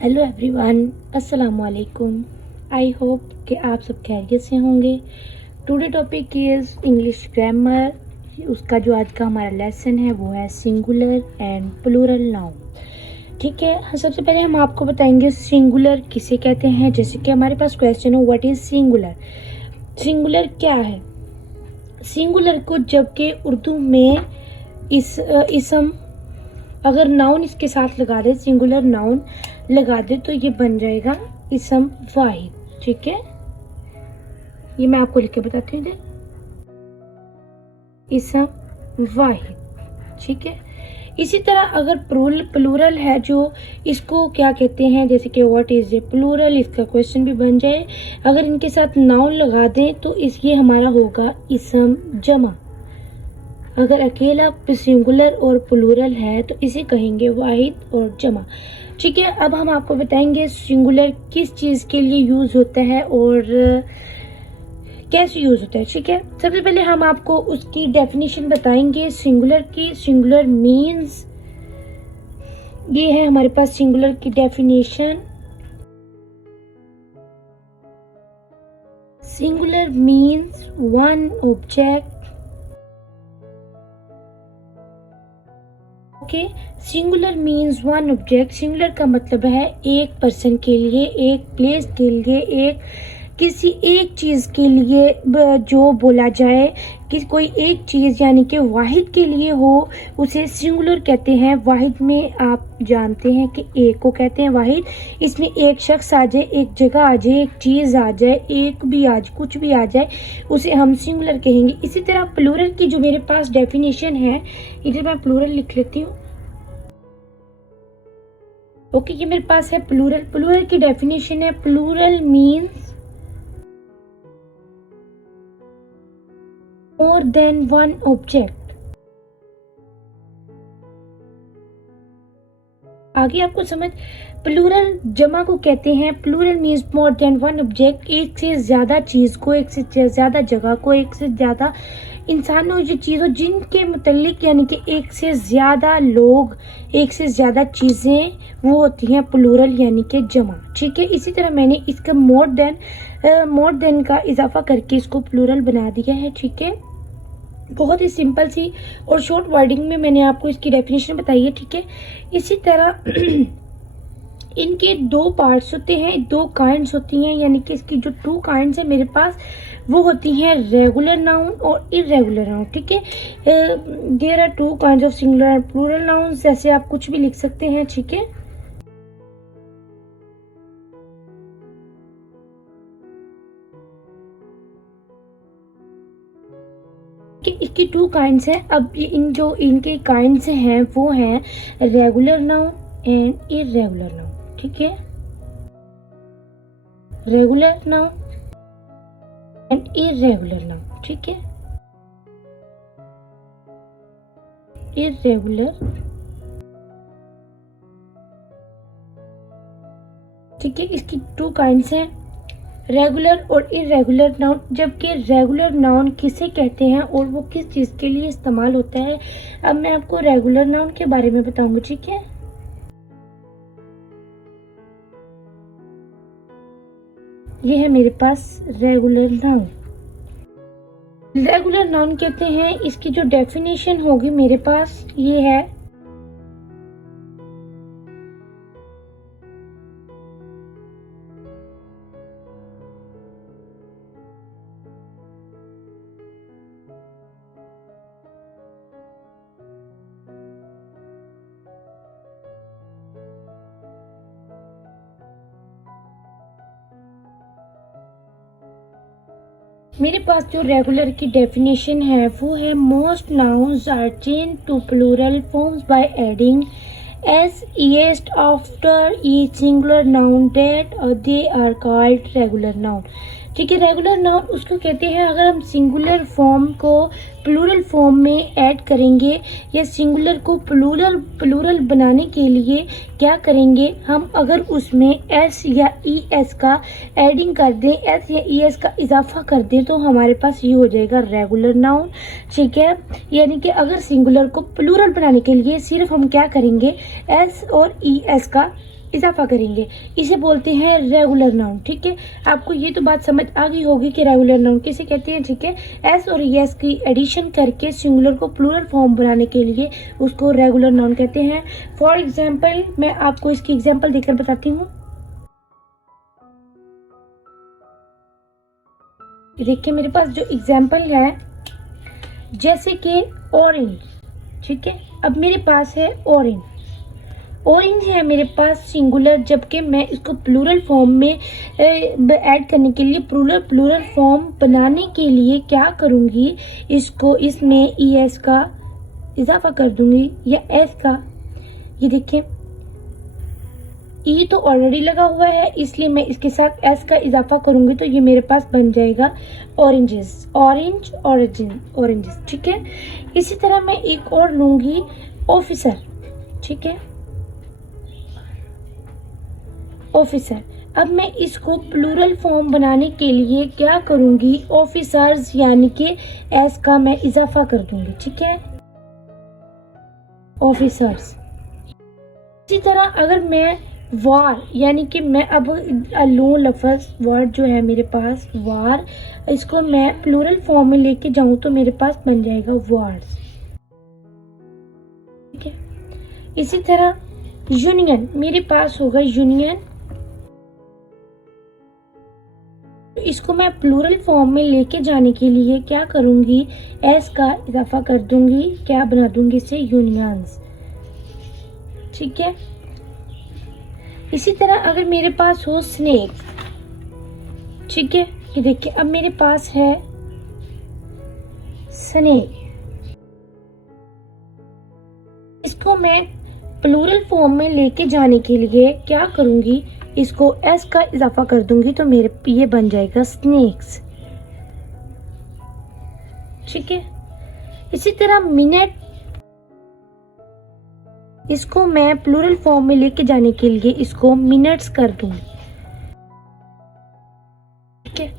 Hello everyone, अस्सलाम वालेकुम। I hope कि आप सब खैरियत से होंगे। Today topic is English grammar. उसका जो आज का हमारा लेसन है वो है सिंगुलर एंड प्लूरल नाउन। ठीक है, सबसे पहले हम आपको बताएंगे सिंगुलर किसे कहते हैं। जैसे कि हमारे पास क्वेश्चन हो व्हाट इज़ सिंगुलर। सिंगुलर क्या है? सिंगुलर को जबकि उर्दू में इसम अगर नाउन इसके साथ लगा दे, सिंगुलर नाउन लगा दे तो ये बन जाएगा इसम वाहिद। ठीक है, ये मैं आपको लिख के बताती हूँ। इसम वाहिद, ठीक है। इसी तरह अगर प्लूरल है जो इसको क्या कहते हैं, जैसे कि व्हाट इज ए प्लूरल, इसका क्वेश्चन भी बन जाए। अगर इनके साथ नाउन लगा दें तो ये हमारा होगा इसम जमा। अगर अकेला सिंगुलर और प्लूरल है तो इसे कहेंगे वाहिद और जमा। ठीक है, अब हम आपको बताएंगे सिंगुलर किस चीज के लिए यूज होता है और कैसे यूज होता है। ठीक है, सबसे पहले हम आपको उसकी डेफिनेशन बताएंगे सिंगुलर की। सिंगुलर मीन्स, ये है हमारे पास सिंगुलर की definition. Singular means one object. Okay, singular means one object. Singular का मतलब है एक पर्सन के लिए, एक प्लेस के लिए, एक किसी एक चीज के लिए जो बोला जाए कि कोई एक चीज यानी कि वाहिद के लिए हो, उसे सिंगुलर कहते हैं। वाहिद में आप जानते हैं कि एक को कहते हैं वाहिद। इसमें एक शख्स आ जाए, एक जगह आ जाए, एक चीज आ जाए, एक भी आज कुछ भी आ जाए, उसे हम सिंगुलर कहेंगे। इसी तरह प्लूरल की जो मेरे पास डेफिनेशन है, इधर मैं प्लूरल लिख लेती हूँ। ओके, ये मेरे पास है प्लूरल। प्लूरल की डेफिनेशन है plural means more than one object. आगे आपको समझ, प्लूरल जमा को कहते हैं। Plural means more than one object, एक से ज्यादा चीज को, एक से ज्यादा जगह को, एक से ज्यादा इंसानों जो चीज हो जिनके मुतल्लिक यानी कि एक से ज्यादा लोग, एक से ज्यादा चीजें, वो होती हैं प्लूरल यानी कि जमा। ठीक है, इसी तरह मैंने इसका मोर देन का इजाफा करके इसको प्लूरल बना दिया है। ठीक है, बहुत ही सिंपल सी और शॉर्ट वर्डिंग में मैंने आपको इसकी डेफिनेशन बताई है। ठीक है, इसी तरह इनके दो पार्ट्स होते हैं, दो काइंड्स होती हैं, यानी कि इसकी जो टू काइंड्स है मेरे पास वो होती हैं रेगुलर नाउन और इरेगुलर नाउन। ठीक है, there are two kinds of singular and plural noun. जैसे आप कुछ भी लिख सकते हैं। ठीक है, कि इसकी टू काइंड्स हैं। अब इन जो इनके काइंड्स हैं वो हैं regular noun and irregular noun. ठीक है, regular noun and irregular noun. ठीक है, इरेगुलर, ठीक है, इसकी टू काइंड्स हैं रेगुलर और इरेगुलर नाउन। जबकि रेगुलर नाउन किसे कहते हैं और वो किस चीज के लिए इस्तेमाल होता है, अब मैं आपको रेगुलर नाउन के बारे में बताऊंगी। ठीक है, ये है मेरे पास रेगुलर नाउन। रेगुलर नाउन कहते हैं, इसकी जो डेफिनेशन होगी मेरे पास ये है मेरे पास जो रेगुलर की डेफिनेशन है वो है most nouns are change to plural forms by adding S ES after each singular noun that they are called regular noun. ठीक है, रेगुलर नाउन उसको कहते हैं अगर हम सिंगुलर फॉर्म को प्लूरल फॉर्म में ऐड करेंगे या सिंगुलर को प्लूरल बनाने के लिए क्या करेंगे हम, अगर उसमें एस या ई एस का एडिंग कर दें, एस या ई एस का इजाफा कर दें तो हमारे पास ये हो जाएगा रेगुलर नाउन। ठीक है, यानी कि अगर सिंगुलर को प्लूरल बनाने के लिए सिर्फ हम क्या करेंगे, एस और ई एस का इजाफा करेंगे, इसे बोलते हैं रेगुलर नाउन। ठीक है, आपको ये तो बात समझ आ गई होगी कि रेगुलर नाउन किसे कहते हैं। ठीक है, एस और एस की एडिशन करके सिंगुलर को प्लूरल फॉर्म बनाने के लिए उसको रेगुलर नाउन कहते हैं। फॉर एग्जाम्पल मैं आपको इसकी एग्जाम्पल देकर बताती हूँ। देखिए मेरे पास जो एग्जाम्पल है, जैसे कि ऑरेंज। ठीक है, अब मेरे पास है ऑरेंज, ऑरेंज है मेरे पास सिंगुलर, जबकि मैं इसको प्लूरल फॉर्म में ऐड करने के लिए प्लूरल फॉर्म बनाने के लिए क्या करूंगी, इसको इसमें एस का इजाफा कर दूंगी या एस का। ये देखिए ई तो ऑलरेडी लगा हुआ है, इसलिए मैं इसके साथ एस का इजाफा करूंगी तो ये मेरे पास बन जाएगा ऑरेंजेस, ऑरेंज ऑरेंजेस। ठीक है, इसी तरह मैं एक और लूंगी ऑफिसर। ठीक है, ऑफिसर। अब मैं इसको प्लूरल फॉर्म बनाने के लिए क्या करूंगी, ऑफिसर्स यानी कि एस का मैं इजाफा कर दूंगी। ठीक है, ऑफिसर्स। इसी तरह अगर मैं वार यानी कि मैं अब लूं लफ्ज वर्ड जो है मेरे पास वार, इसको मैं प्लूरल फॉर्म में लेके जाऊं तो मेरे पास बन जाएगा वार्स। ठीक है, इसी तरह यूनियन मेरे पास होगा यूनियन, इसको मैं प्लूरल फॉर्म में लेके जाने के लिए क्या करूंगी, एस का इजाफा कर दूंगी, क्या बना दूंगी इसे, यूनियंस। ठीक है, इसी तरह अगर मेरे पास हो स्नेक। ठीक है, ये देखिए अब मेरे पास है स्नेक, इसको मैं प्लूरल फॉर्म में लेके जाने के लिए क्या करूंगी, इसको एस का इजाफा कर दूंगी तो मेरे ये बन जाएगा स्नेक्स। ठीक है, इसी तरह मिनट, इसको मैं प्लूरल फॉर्म में लेके जाने के लिए इसको मिनट्स कर दूंगी। ठीक है,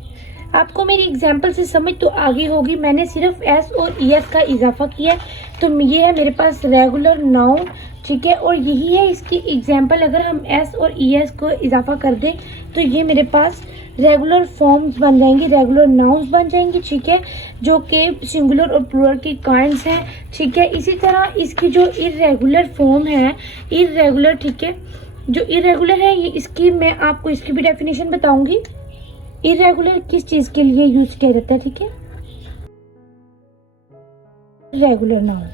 आपको मेरी एग्जाम्पल से समझ तो आ गई होगी, मैंने सिर्फ एस और एस का इजाफा किया तो ये है मेरे पास रेगुलर नाउन। ठीक है, और यही है इसकी एग्जाम्पल, अगर हम एस और एस को इजाफा कर दें तो ये मेरे पास रेगुलर फॉर्म्स बन जाएंगी, रेगुलर नाउन्स बन जाएंगी। ठीक है, जो कि सिंगुलर और प्लूरल की काइंड्स हैं। ठीक है, इसी तरह इसकी जो इर्रेगुलर फॉर्म है, इर्रेगुलर, ठीक है, जो इर्रेगुलर है ये इसकी मैं आपको इसकी भी डेफिनेशन बताऊंगी। इर्रेगुलर किस चीज के लिए यूज किया जाता है। ठीक है, regular noun,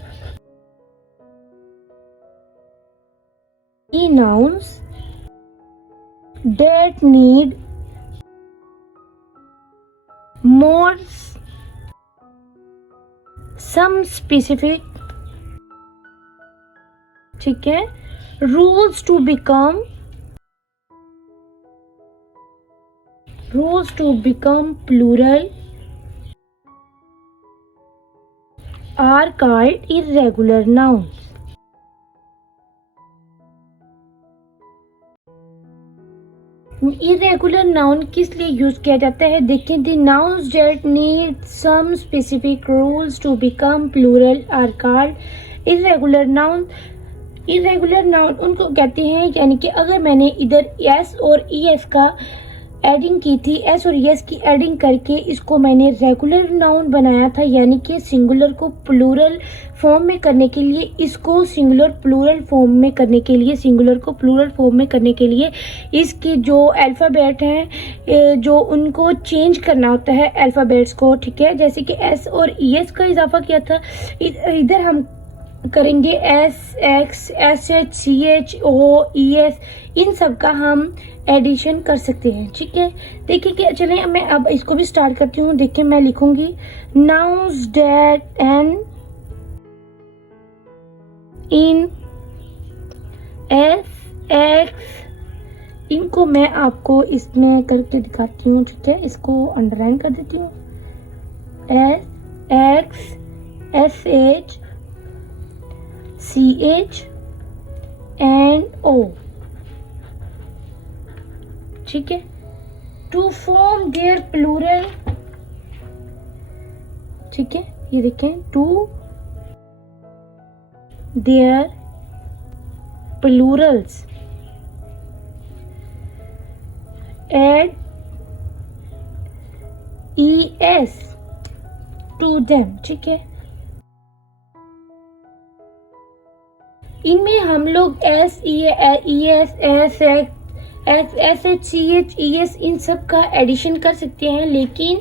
nouns that need more some specific, ठीक है, rules to become plural are called irregular nouns। Irregular noun किस लिए यूज किया जाता है, देखिए, the nouns that need some specific rules to become plural are called irregular noun. Irregular noun उनको कहते हैं, यानी कि अगर मैंने इधर एस और एस का एडिंग की थी, एस और एस की एडिंग करके इसको मैंने रेगुलर नाउन बनाया था, यानी कि सिंगुलर को प्लूरल फॉर्म में करने के लिए, इसको सिंगुलर प्लूरल फॉर्म में करने के लिए, सिंगुलर को प्लूरल फॉर्म में करने के लिए इसकी जो अल्फ़ाबेट हैं जो उनको चेंज करना होता है अल्फ़ाबेट्स को। ठीक है, जैसे कि एस और एस का इजाफा किया था, इधर हम करेंगे S, X, S H, C H, O, E S, इन सब का हम एडिशन कर सकते हैं। ठीक है, देखिए कि चलें मैं अब इसको भी स्टार्ट करती हूँ। देखिए मैं लिखूंगी nouns that and in S, x, इनको मैं आपको इसमें करके दिखाती हूँ। ठीक है, इसको अंडरलाइन कर देती हूँ, S, X, S H, C H and O. ठीक है, टू फॉर्म देयर प्लूरल। ठीक है, ये देखें, to their plurals add es to them, ठीक है। इनमें हम लोग S E S S S H C H E S इन सब का एडिशन कर सकते हैं, लेकिन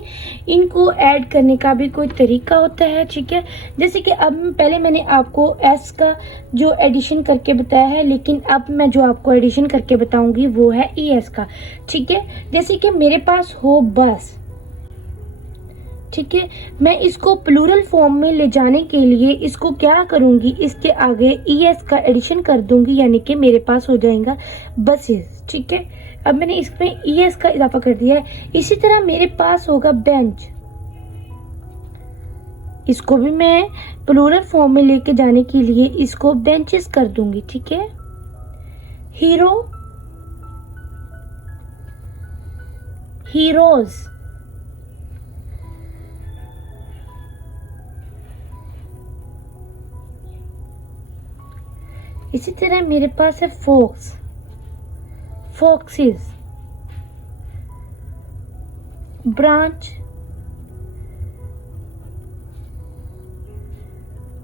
इनको ऐड करने का भी कोई तरीका होता है, ठीक है। जैसे कि अब पहले मैंने आपको एस का जो एडिशन करके बताया है, लेकिन अब मैं जो आपको एडिशन करके बताऊंगी वो है ई एस का, ठीक है। जैसे कि मेरे पास हो बस, ठीक है, मैं इसको प्लूरल फॉर्म में ले जाने के लिए इसको क्या करूंगी, इसके आगे es का एडिशन कर दूंगी, यानी कि मेरे पास हो जाएगा बसेस, ठीक है। अब मैंने इसमें es का इजाफा कर दिया है। इसी तरह मेरे पास होगा बेंच, इसको भी मैं प्लूरल फॉर्म में लेके जाने के लिए इसको बेंचेस कर दूंगी, ठीक है। हीरो, हीरोज, इसी तरह मेरे पास है fox, foxes, branch,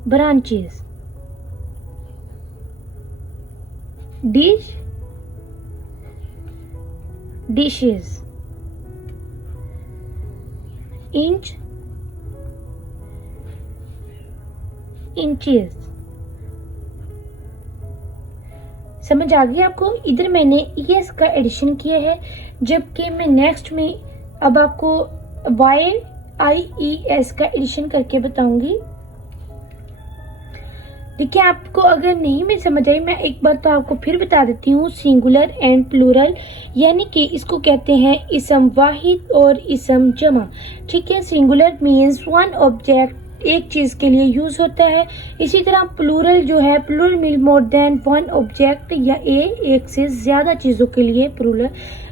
branches, dish, dishes, inch, inches. समझ आ गई आपको? इधर मैंने es का एडिशन किया है, जबकि मैं नेक्स्ट में अब आपको YIES का एडिशन करके बताऊंगी। देखिए, आपको अगर नहीं में समझ आई, मैं एक बार तो आपको फिर बता देती हूँ। सिंगुलर एंड प्लूरल, यानी कि इसको कहते हैं इसम वाहिद और इसम जमा, ठीक है। सिंगुलर मीन्स वन ऑब्जेक्ट, एक चीज के लिए यूज होता है। इसी तरह प्लूरल जो है, plural mean more than one object, या एक से ज्यादा चीजों के लिए प्लूरल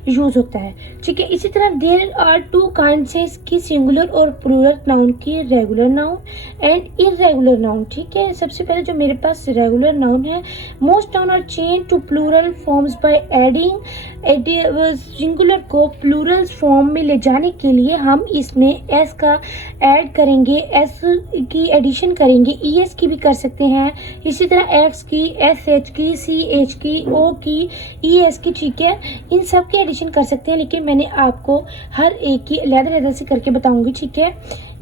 यूज होता है, ठीक है। इसी तरह देयर आर टू काइंड्स की सिंगुलर और प्लूरल नाउन की, regular noun and irregular noun, ठीक है। सबसे पहले जो मेरे पास रेगुलर नाउन है, most noun are change to plural forms by adding singular को प्लूरल फॉर्म में ले जाने के लिए हम इसमें एस का ऐड करेंगे, एस की एडिशन करेंगे, ईएस की भी कर सकते हैं, इसी तरह एक्स की, एस एच की, सी एच की, ओ की, ईएस की, ठीक है। इन सब की एडिशन कर सकते हैं, लेकिन मैंने आपको हर एक की अलग-अलग से करके बताऊंगी, ठीक है।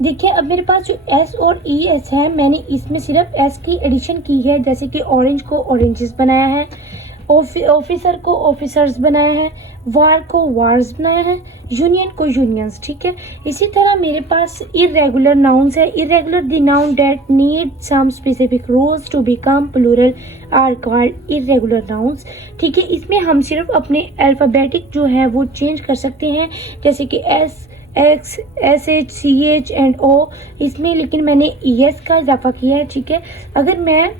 देखिए, अब मेरे पास जो एस और ई एस है, मैंने इसमें सिर्फ एस की एडिशन की है। जैसे कि ऑरेंज को ऑरेंजेस बनाया है, ऑफिसर को ऑफिसर्स बनाया है, वार को वार्स बनाया है, यूनियन को यूनियंस, ठीक है। इसी तरह मेरे पास इरेगुलर नाउन्स है। Irregular the noun that need some specific rules to become plural are called irregular nouns, ठीक है। इसमें हम सिर्फ अपने अल्फाबेटिक जो है वो चेंज कर सकते हैं, जैसे कि S, X, S H, C H and O, इसमें लेकिन मैंने ES का इजाफा किया है, ठीक है। अगर मैं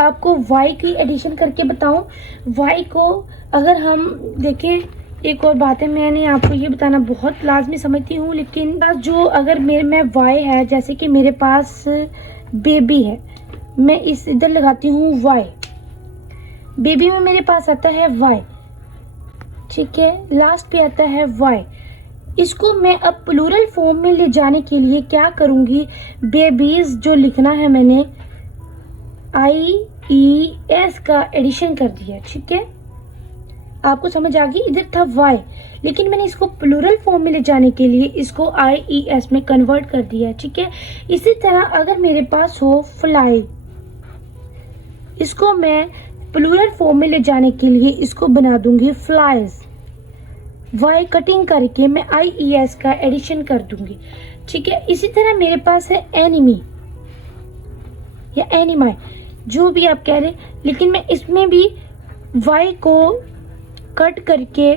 आपको Y की एडिशन करके बताऊं, Y को अगर हम देखें, एक और बात है, मैंने आपको ये बताना बहुत लाजमी समझती हूँ, लेकिन जो अगर मेरे में Y है, जैसे कि मेरे पास बेबी है, मैं इस इधर लगाती हूँ Y, बेबी में मेरे पास आता है Y, ठीक है, लास्ट पे आता है Y। इसको मैं अब प्लूरल फॉर्म में ले जाने के लिए क्या करूंगी, बेबीज जो लिखना है मैंने IES का एडिशन कर दिया, ठीक है। आपको समझ आ गई? इधर था Y, लेकिन मैंने इसको प्लूरल फॉर्म में ले जाने के लिए इसको IES में कन्वर्ट कर दिया, ठीक है। इसी तरह अगर मेरे पास हो फ्लाई, इसको मैं प्लूरल फॉर्म में ले जाने के लिए इसको बना दूंगी फ्लाइज, Y कटिंग करके मैं IES का एडिशन कर दूंगी, ठीक है। इसी तरह मेरे पास है एनिमी या एनिमाई, जो भी आप कह रहे, लेकिन मैं इसमें भी Y को कट करके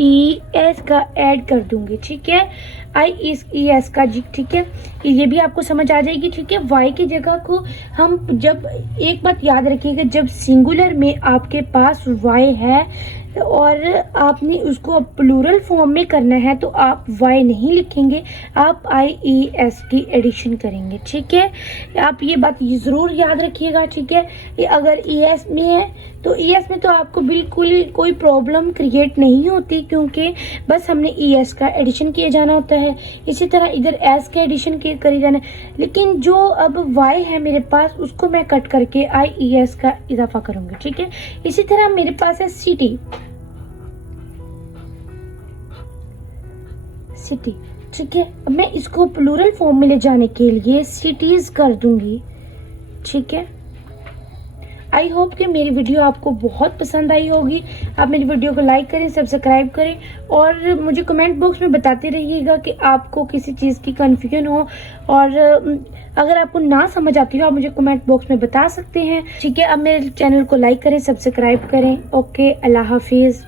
ई एस का ऐड कर दूंगी, ठीक है, आई इस ई एस का जी, ठीक है, ये भी आपको समझ आ जाएगी, ठीक है। वाई की जगह को हम जब, एक बात याद रखिएगा, जब सिंगुलर में आपके पास वाई है और आपने उसको प्लूरल फॉर्म में करना है तो आप वाई नहीं लिखेंगे, आप आई ई एस की एडिशन करेंगे, ठीक है। आप ये बात जरूर याद रखिएगा, ठीक है। ये अगर ई एस में है तो ई एस में तो आपको बिल्कुल कोई प्रॉब्लम क्रिएट नहीं होती, क्योंकि बस हमने ई एस का एडिशन किए जाना होता है। इसी तरह इधर एस का एडिशन करे जाना है, लेकिन जो अब वाई है मेरे पास उसको मैं कट करके आई ई एस का इजाफा करूंगी, ठीक है। इसी तरह मेरे पास है सिटी, सिटी, ठीक है। अब मैं इसको प्लूरल फॉर्म में ले जाने के लिए सिटीज कर दूंगी, ठीक है। आई होप कि मेरी वीडियो आपको बहुत पसंद आई होगी। आप मेरी वीडियो को लाइक करें, सब्सक्राइब करें और मुझे कमेंट बॉक्स में बताते रहिएगा कि आपको किसी चीज़ की कन्फ्यूजन हो, और अगर आपको ना समझ आती हो आप मुझे कमेंट बॉक्स में बता सकते हैं, ठीक है। अब मेरे चैनल को लाइक करें, सब्सक्राइब करें। ओके, अल्लाह हाफिज़।